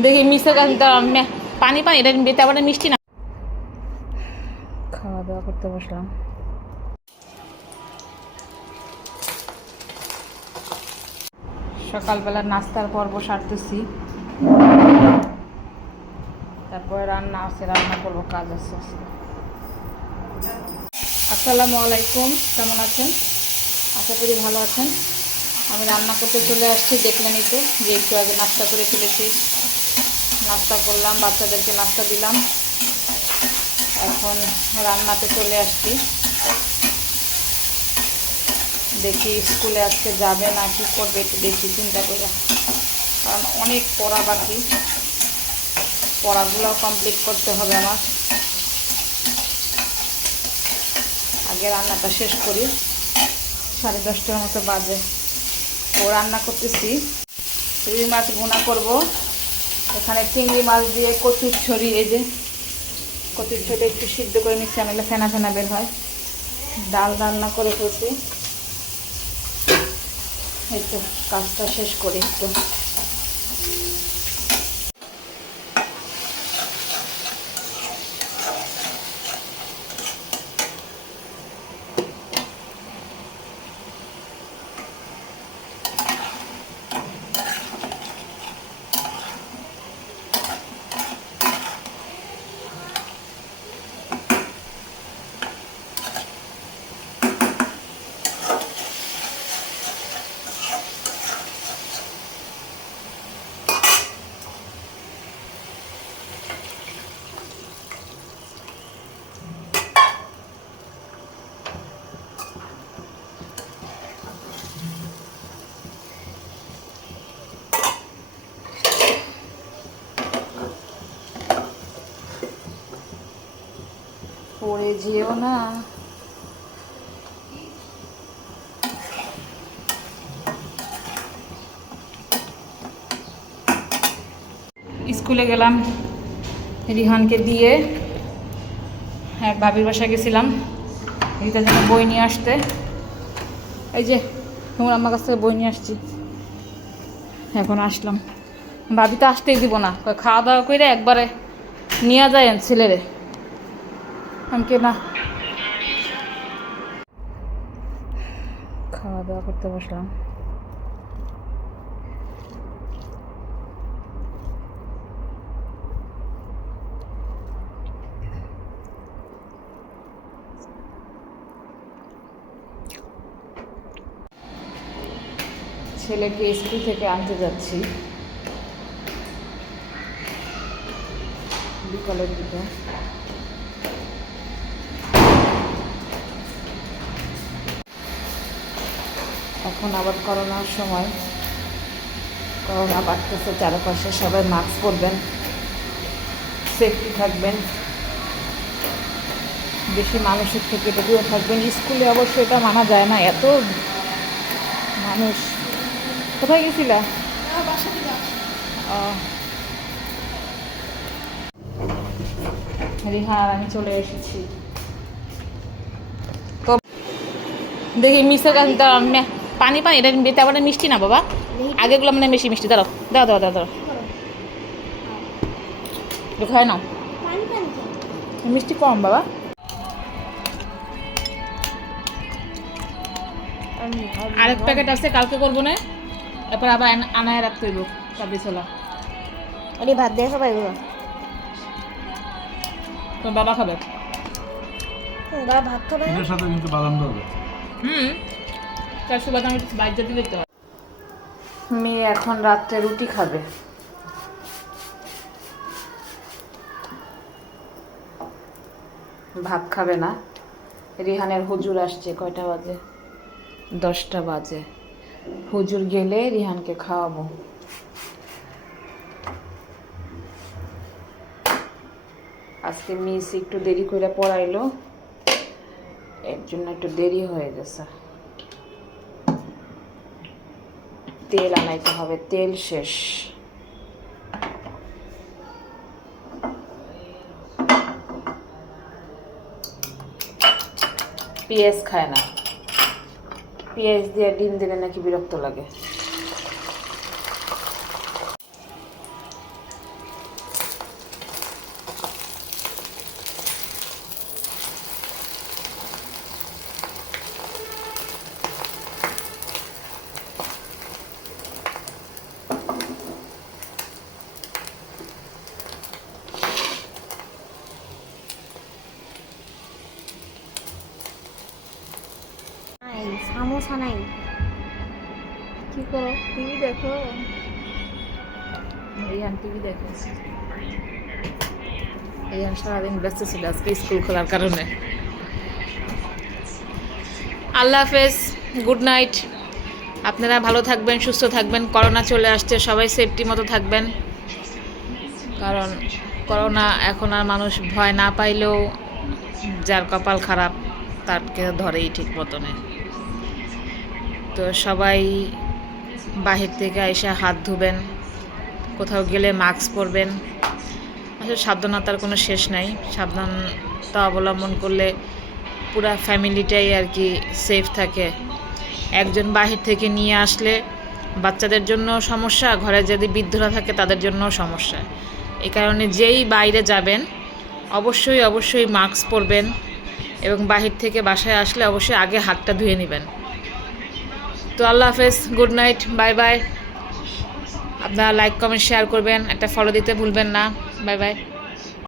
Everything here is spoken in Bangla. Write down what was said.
দেখি গেছে পানি পানি, এটা তেমন মিষ্টি না। খাওয়া দাওয়া করতে বসলাম। সকালবেলা নাস্তার পর্ব সারতেছি। তারপরে রান্না আছে, রান্না করব, কাজ আছে। আসসালামু আলাইকুম, কেমন আছেন? আশা করি ভালো আছেন। আমি রান্না করতে চলে আসছি দেখলেনই তো, যে একটু আগে নাস্তা করে ফেলেছি। নাস্তা করলাম, বাচ্চাদেরকে নাস্তা দিলাম। এখন রান্নাতে চলে আসছি। দেখি স্কুলে আজকে যাবে না, কি করবে একটু দেখি, চিন্তা করে। কারণ অনেক পড়া বাকি। পড়াগুলো কমপ্লিট করতে হবে আমার। আগে রান্নাটা শেষ করি। সাড়ে দশটার মতো বাজে। ও রান্না করতেছি। রুই মাছ ভুনা করব। এখানে চিংড়ি মাছ দিয়ে কচুর ছড়ি, এই যে কচুর ছড়ি একটু সিদ্ধ করে নিচ্ছি নাহলে ফেনা ফেনা বের হয়। ডাল রান্না করে ফেলছি এই তো, কাজটা শেষ করি একটু। পড়ে যেও না। স্কুলে গেলাম রিহানকে দিয়ে। এক ভাবির বাসায় গেছিলাম। রিতার জন্য বই নিয়ে আসতে। এই যে, তোমার আমার কাছ থেকে বই নিয়ে আসছি। এখন আসলাম। ভাবি তো আসতেই দিব না। খাওয়া দাওয়া করে একবারে নিয়ে যায় ছেলেরে। আমি কি না খাওয়া দাওয়া করতে বসলাম। ছেলেকে স্কুল থেকে আনতে যাচ্ছি। বিকালের দিকে। এখন আবার করোনার সময়। করোনা বাড়তেছে চারপাশে, সবাই মাস্ক পরবেন সেফটি থাকবেন। বেশি মানুষের থেকে দূরে থাকবেন। স্কুলে অবশ্য এটা মানা যায় না, এত মানুষ। কোথায় গেছিলা? ও। রিহা আর আমি চলে এসেছি। তো দেখি মিশে গেছে তো মে- পানি পানি এটা তেমন মিষ্টি না বাবা। আগেগুলো মানে বেশি মিষ্টি। দাঁড়াও দাও দাও দাও দাও খাই নাও। মিষ্টি কম বাবা। আরেক প্যাকেট আছে কালকে করব না। এরপর আবার আনা- আনায় রাখতে হইব কাবলি ছোলা। আরে ভাত দিয়ে সবাই এগুলো? তোর বাবা খাবে? বাবা ভাত খাবে না? এটার সাথে কিন্তু বাদাম হুম। মেয়ে এখন রাত্রে রুটি খাবে। ভাত খাবে না। রিহানের হুজুর আসছে, কয়টা বাজে? দশটা বাজে। হুজুর গেলে রিহানকে খাওয়াবো। আজকে মিস একটু দেরি করে পড়াইলো, এর জন্য একটু দেরি হয়ে গেছে। তেল আনাইতে হবে, তেল শেষ। পেঁয়াজ খায় না। পেঁয়াজ দিয়ে ডিম দিলে নাকি বিরক্ত লাগে। ইচ্ছা নাই। কি করো? টিভি দেখো। রিহান টিভি দেখো। রিহান সারাদিন ব্যস্ত ছিল, আজকে স্কুল খোলার কারণে। আল্লাহ হাফেজ, গুড নাইট। আপনারা ভালো থাকবেন, সুস্থ থাকবেন। করোনা চলে আসছে, সবাই সেফটি মতো থাকবেন। কারণ করোনা এখন আর মানুষ ভয় না পাইলেও যার কপাল খারাপ, তারকে ধরেই ঠিক মতনে তো সবাই বাহির থেকে এসে হাত ধুবেন, কোথাও গেলে মাস্ক পরবেন। আসলে সাবধানতার কোনো শেষ নাই। সাবধানতা অবলম্বন করলে পুরা ফ্যামিলিটাই আর কি সেফ থাকে। একজন বাহির থেকে নিয়ে আসলে বাচ্চাদের জন্য সমস্যা, ঘরে যদি বৃদ্ধরা থাকে তাদের জন্য সমস্যা। এ কারণে যেই বাইরে যাবেন, অবশ্যই অবশ্যই মাস্ক পরবেন এবং বাহির থেকে বাসায় আসলে অবশ্যই আগে হাতটা ধুয়ে নেবেন। তো আল্লাহ হাফেজ, গুড নাইট, বাই বাই। আপনারা লাইক, কমেন্ট, শেয়ার করবেন, একটা ফলো দিতে ভুলবেন না। Bye bye.